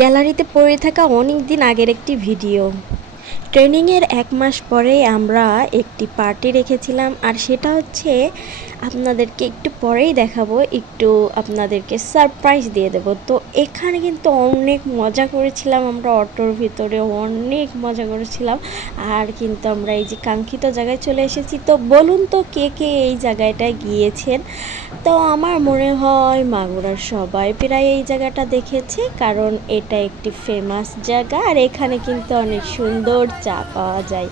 গ্যালারিতে পড়ে থাকা অনেক দিন আগের একটি ভিডিও। ট্রেনিংয়ের 1 মাস পরেই আমরা একটি পার্টি রেখেছিলাম, আর সেটা হচ্ছে আপনাদেরকে একটু পরেই দেখাবো, একটু আপনাদেরকে সারপ্রাইজ দিয়ে দেবো। তো এখানে কিন্তু অনেক মজা করেছিলাম আমরা, অটোর ভিতরে অনেক মজা করেছিলাম। আর কিন্তু আমরা এই যে কাঙ্ক্ষিত জায়গায় চলে এসেছি। তো বলুন তো কে কে এই জায়গাটায় গিয়েছেন? তো আমার মনে হয় মাগুরার সবাই প্রায় এই জায়গাটা দেখেছে, কারণ এটা একটি ফেমাস জায়গা আর এখানে কিন্তু অনেক সুন্দর চা পাওয়া যায়।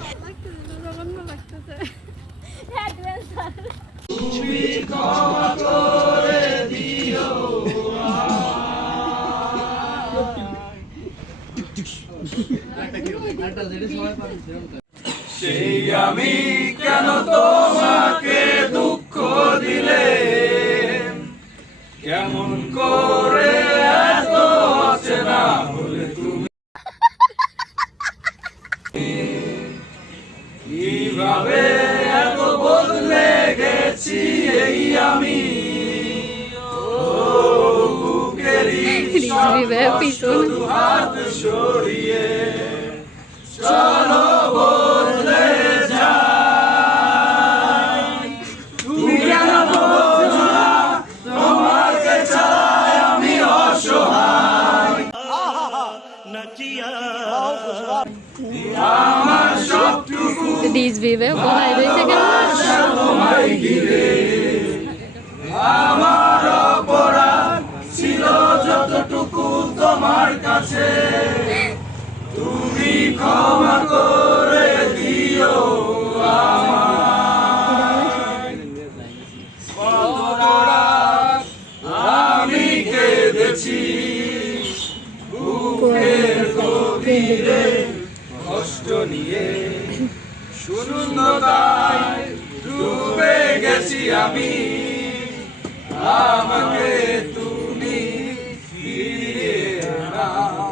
সেই আমি কেন তোমাকে দুঃখ দিলে, কেমন করে এত অচেনা হলে তুমি, কিভাবে এত বদলে গেছি এই আমি, বুকেরই শুধু হাত সরিয়ে চলো বদলে যাই। তুমি কেন বোঝো না তোমাকে চাই আমি অসহায়, আমার সবটুকু তোমায় ঘিরে, আমার অপরাধ ছিল যতটুকু তোমার কাছে, তুমি ক্ষমা করে দিও আমায়। কতটা আমি কেঁদেছি বুকের গভীরে কষ্ট নিয়ে, শূন্যতায় ডুবে গেছি আমি, আমাকে তুমি ফিরিয়ে নাও।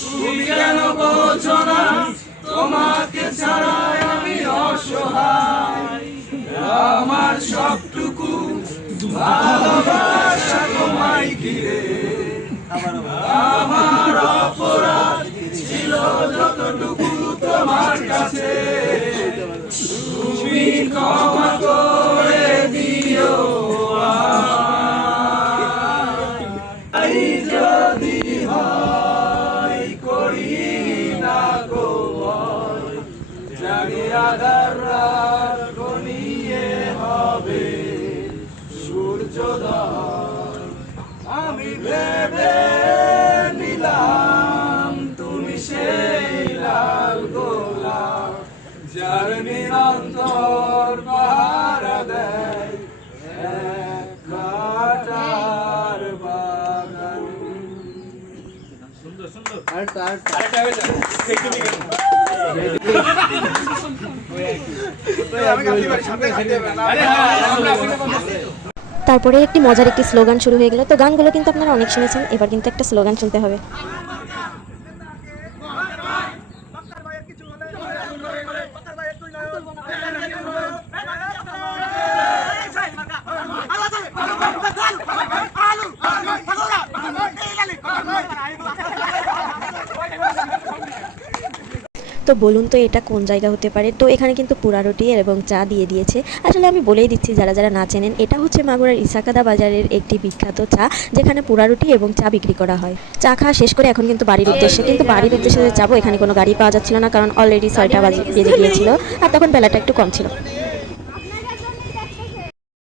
তুমি কেন বোঝো না তোমাকে ছাড়াই আমি অসহায়, আমার সবটুকু ভালোবাসা তোমায় ঘিরে, আমার অপরাধ ছিল যতটুকু তোমার কাছে, তুমি ক্ষমা করে দিও আমায়। যদি হয় করি না গো ভয়, জানি আধার রাত ঘনিয়ে হবে সূর্যোদয়, আমি ভেবে নিলাম তুমি সেই লাল গোলাপ, যার নিরন্তর পাহারা দেয় এক কাঁটার বাগান। তারপরে একটি মজার একটি স্লোগান শুরু হয়ে গেল। তো গানগুলো কিন্তু আপনারা অনেক শুনেছেন, এবার কিন্তু একটা স্লোগান শুনতে হবে। তো বলুন তো এটা কোন জায়গা হতে পারে? তো এখানে কিন্তু পোড়া রুটি এবং চা দিয়ে দিয়েছে। আসলে আমি বলেই দিচ্ছি যারা যারা না চেনেন, এটা হচ্ছে মাগুরার ইসাকাদা বাজারের একটি বিখ্যাত চা, যেখানে পোড়া রুটি এবং চা বিক্রি করা হয়। চা খাওয়া শেষ করে এখন কিন্তু বাড়ির উদ্দেশ্যে যাবো। এখানে কোনো গাড়ি পাওয়া যাচ্ছিল না, কারণ অলরেডি 6টা বেজে গিয়েছিল, আর তখন বেলাটা একটু কম ছিল।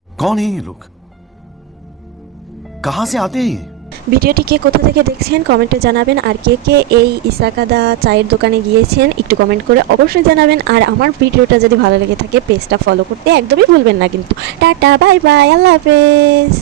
कौन है ये लोग? कहाँ से आते हैं? ভিডিওটি কে কোথা থেকে দেখছেন কমেন্টে জানাবেন, আর কে কে এই ইসাকাদা চায়ের দোকানে গিয়েছেন একটু কমেন্ট করে অবশ্যই জানাবেন। আর আমার ভিডিওটা যদি ভালো লেগে থাকে পেজটা ফলো করতে একদমই ভুলবেন না কিন্তু। টাটা, বাই বাই, আল্লাহ হাফেজ।